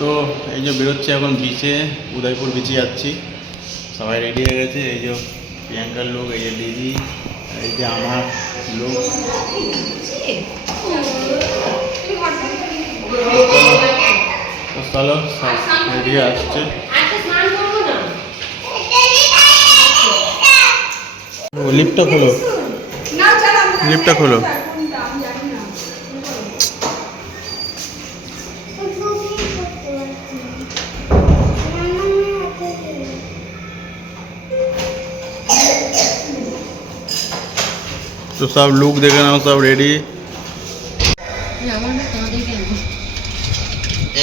তো এই যে বেরোচ্ছে এখন বিচে, উদয়পুর বিচে যাচ্ছি। সবাই রেডি হয়ে গেছে। এই যে প্রিয়াঙ্কার লোক, এই যে দিদি, এই যে আমার লোক। তো চলো রেডি আসছে। লিফটটা খোলো, লিফটটা খোলো। तो सब लुक देखे ना, सब रेडी।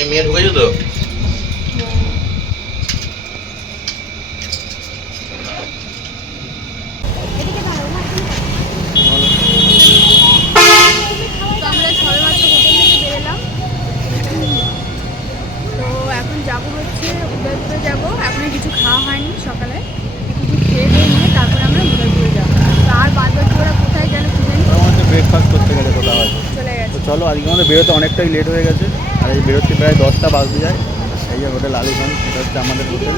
मेয়ে ঢুকেছো তো? তো এখন যাবো হচ্ছে উদয়পুরে যাবো। এখন কিছু খাওয়া হয়নি সকালে, কিছু খেয়ে দিয়ে নিয়ে তারপরে আমরা উদয়পুরে যাবো। তো আর বাদ বাকি ওরা কোথায় গেল কি জানি, আমাদের ব্রেকফাস্ট করতে গেলে কোথাও আছে চলে গেছে। তো চলো, আজকে আমাদের বেরোতে অনেকটাই লেট হয়ে গেছে। আর এই বেরোতে প্রায় 10টা বাজতে যায়। এই যে হোটেল আলিফান, এটা হচ্ছে আমাদের হোটেল।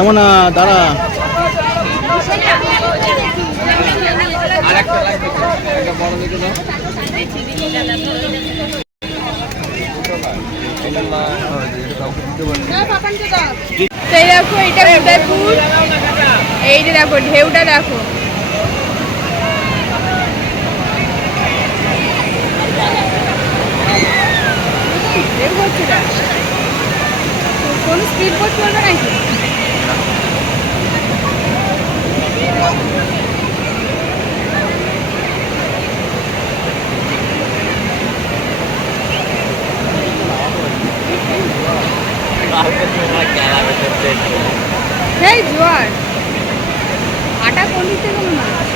এমন দাঁড়া, এই দেখো এটা উদয়পুর, এই যে দেখো ঢেউটা দেখো। ঢেউ হচ্ছে না, কোনো স্পিড বোট চলবে নাকি? এই জোয়ার আটা কোন দিক থেকে মনে হয়?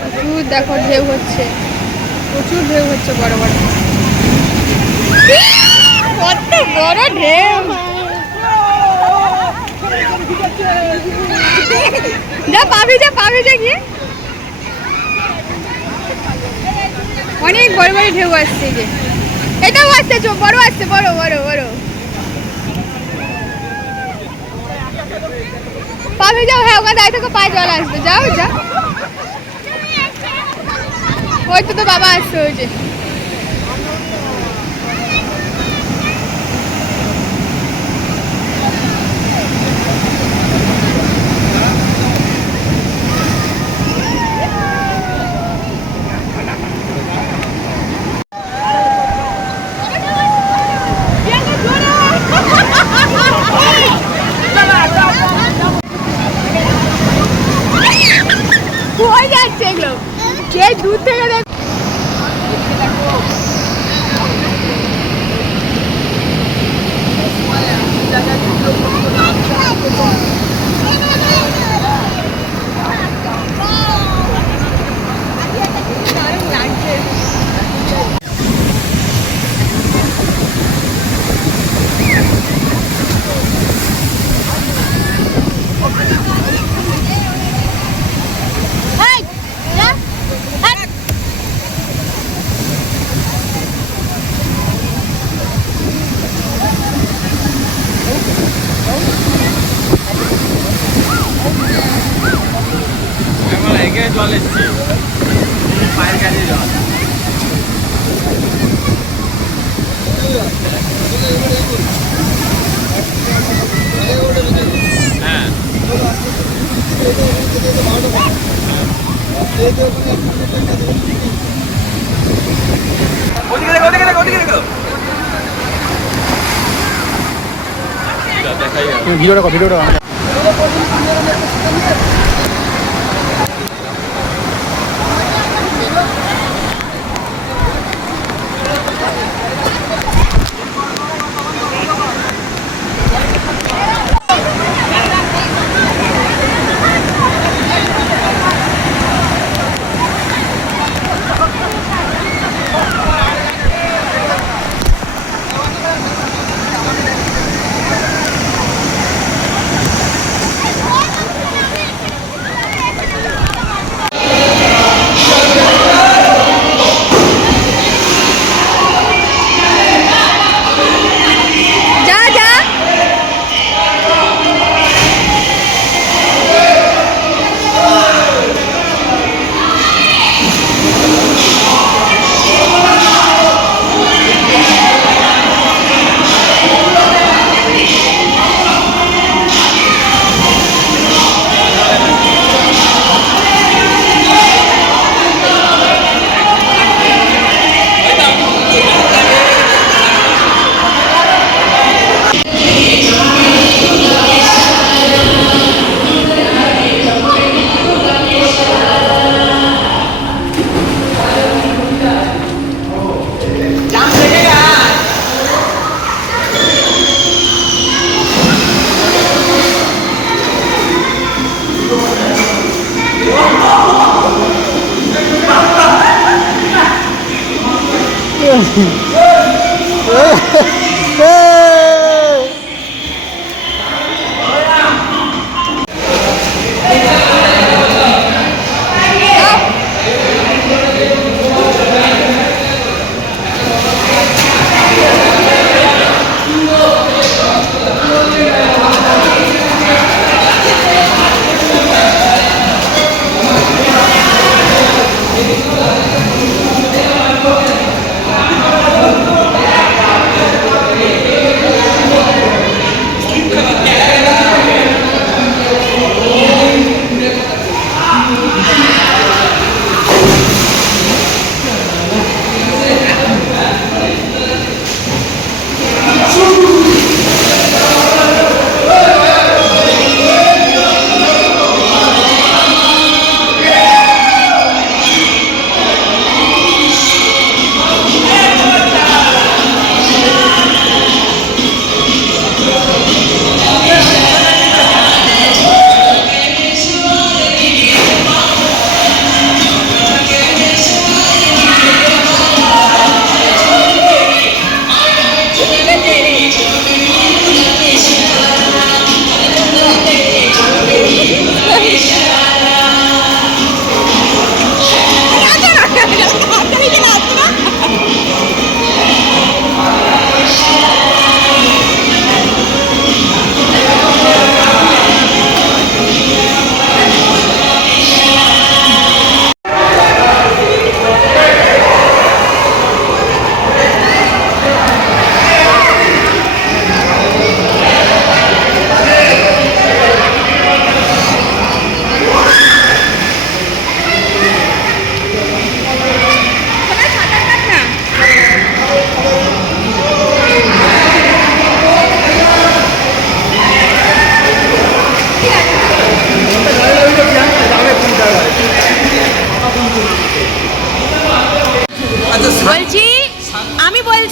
প্রচুর দেখো ঢেউ হচ্ছে, প্রচুর ঢেউ হচ্ছে, বড় বড়, কত বড় ঢেউ। যা পাবি, যা পাবি, যা গিয়ে অনেক বড় বড় ঢেউ আসছে। যে এটাও আসছে, বড় আসছে, বড় বড় বড় পাবি। যাও, হ্যাঁ ওখানে দাঁড়িয়ে থাকো, পায়ে জল আসবে, যাও যা। ওই তো বাবা আসছে, ওই যে কই যাচ্ছে এগুলো, কে দূর থেকে দেখ। জল এসছে, পায়ের কাছে জল। হ্যাঁ ভিডিওটা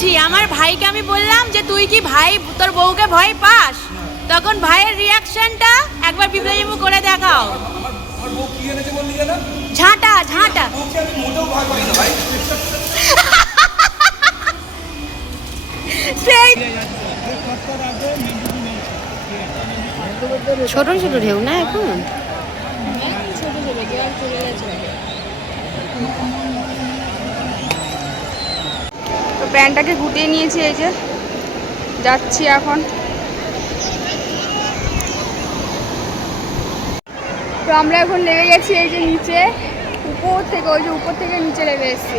বলছি আমার ভাইকে আমি বললাম যে তুই কি ভাই তোর বউকে ভয় পাস, তখন ভাইয়ের রিয়াকশনটা একবার বিপ্লবী করে দেখাও। আমার বউ কি এনেছে বললি না? ঝাঁটা ঝাঁটা। বউকে আমি মোটেও ভয় পাই না ভাই। সেই ছোট ছোট ঢেউ না এখন। ছোট ছোট জল চলে গেছে। তো প্যান্টটাকে গুটিয়ে নিয়েছি, এই যে যাচ্ছি এখন। তো আমরা এখন লেগে গেছি এই যে নিচে, উপর থেকে, ওই যে উপর থেকে নিচে লেগে এসেছি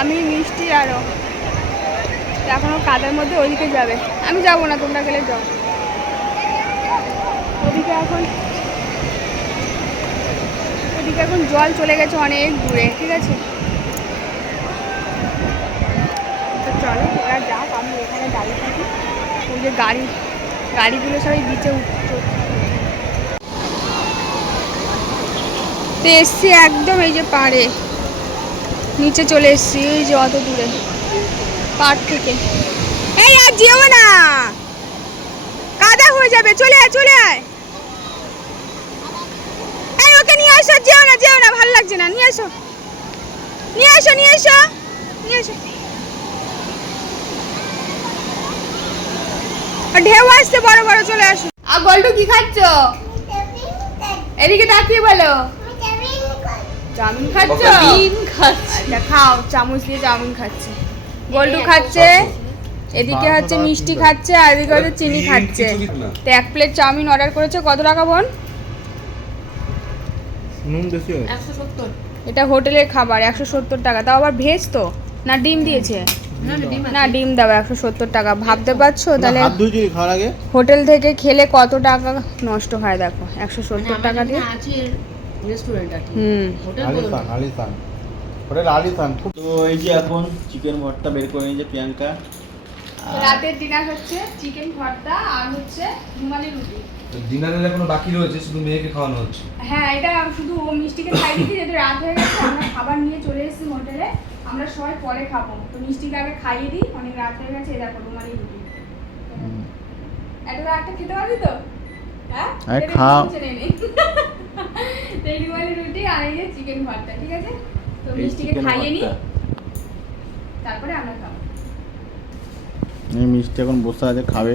আমি, মিষ্টি আরও। এখনও কাদার মধ্যে ওইদিকে যাবে, আমি যাবো না, তোমরা গেলে যাও। ওদিকে এখন জল চলে গেছে অনেক দূরে, ঠিক আছে। তো চলো ওরা যাক, আমি এখানে দাঁড়িয়ে থাকি। ওই যে গাড়িগুলো সবাই বিচে উঠছে। তো এসছি একদম এই যে পাড়ে, নিচে চলে এসছি এই যে অত দূরে পাড় থেকে। এই আর যেও না, কাদা হয়ে যাবে, চলে আয় চলে আয়। এই ওকে নিয়ে আসো, যেও না ভালো লাগছে না, নিয়ে আসো। ঢেউ আসছে বড় বড়, চলে আসো। আর গল্টু কি খাচ্ছ? এদিকে তাকিয়ে বলো। চাউমিন খাচ্ছ? আচ্ছা খাও, চামচ দিয়ে চাউমিন খাচ্ছে। গল্টু খাচ্ছে, এদিকে হচ্ছে মিষ্টি খাচ্ছে, আর এদিকে হচ্ছে চিনি খাচ্ছে। তো 1 প্লেট চাউমিন অর্ডার করেছে। কত টাকা বোন? নুন বেশি হয়। 170। এটা হোটেলের খাবার, 170 টাকা। তাও আবার ভেজ তো না, ডিম দিয়েছে? না ডিম দাও, 170 টাকা। ভাবতে পারছো তাহলে হাত ধুয়ে যদি খাওয়ার আগে হোটেল থেকে খেলে কত টাকা নষ্ট হয়, দেখো 170 টাকা দিয়ে। রেস্টুরেন্ট আছে, হোটেল আলিসান হোটেল আলিসান। তো এই যে এখন চিকেন ভর্তা বের করে নিয়েছে প্রিয়াঙ্কা। রাতের ডিনার হচ্ছে চিকেন ভর্তা আর হচ্ছে রুমালি রুটি। ডিনারের এখনো বাকি রয়েছে, শুধু মেয়েকে খাওয়ানো হচ্ছে। হ্যাঁ, এটা শুধু ও মিষ্টিকে খাই দিচ্ছি, যেহেতু রাত হয়ে গেছে। আমরা খাবার নিয়ে চলে এসেছি হোটেলে, আমরা সবাই পরে খাবো। তো মিষ্টিকে আগে খাইয়ে দিই, অনেক রাত হয়ে গেছে। এই দেখো রুমালি রুটি, একটা খেতে পারবি তো? হ্যাঁ খাও। এই রুমালি রুটি আর এই যে চিকেন ভর্তা, ঠিক আছে। তো এই মিষ্টিকে চিকেন খাইয়ে নিই, ভর্তা। তারপরে আমরা খাবো। এই মিষ্টি এখন বসে আছে, খাবে।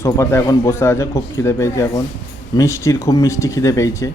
সোফাতে এখন বসে আছে, খুব খিদে পেয়েছে এখন। মিষ্টির খুব মিষ্টি খিদে পেয়েছে।